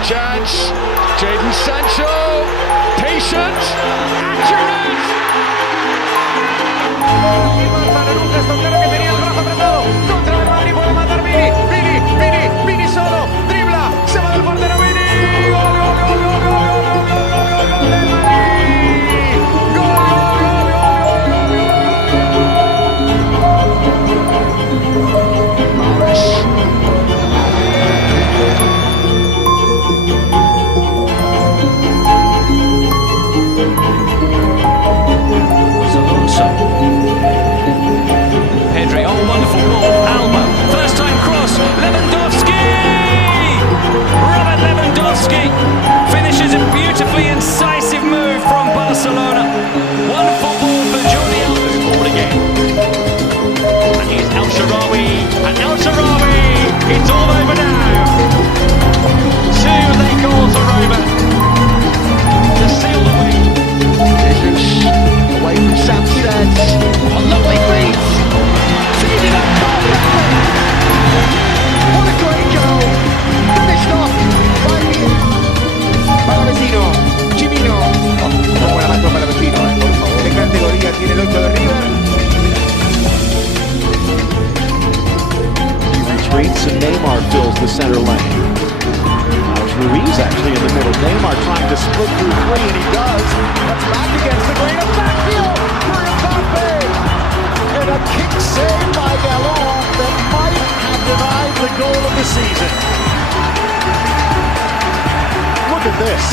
a chance. Jadon Sancho, patient, accurate. Para un gesto claro que tenía el brazo apretado. Contra el Madrid puede matar Vini solo, dribla, se va del portero Vini. Gol, gol, gol, gol, gol, gol, gol, gol, gol, gol del Madrid. Gol, gol, gol, gol, Pedri, oh wonderful ball, Alba, first time cross, Lewandowski! Robert Lewandowski finishes a beautifully incisive move from Barcelona. Wonderful ball for Jordi Alba. Ball again. And here's El Shaarawy, it's all over now. Two late goals for Roma to seal the win. Jesus, away from Sanchez. A lovely feed. Feeding up perfectly. What a great goal. Finished off by Palavecino. Chimino. Muy buena marca para Palavecino, por favor. ¿Qué categoría tiene el 8 de River? He retreats and Neymar fills the center lane. Now it's Ruiz actually in the middle. Neymar trying to split through three, and he does. That's back against the grain of backfield for Mbappe. And a kick saved by Galon that might have denied the goal of the season. Look at this.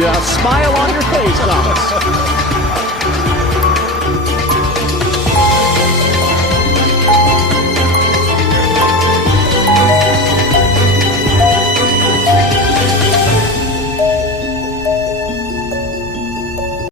Yeah, smile on your face, Thomas.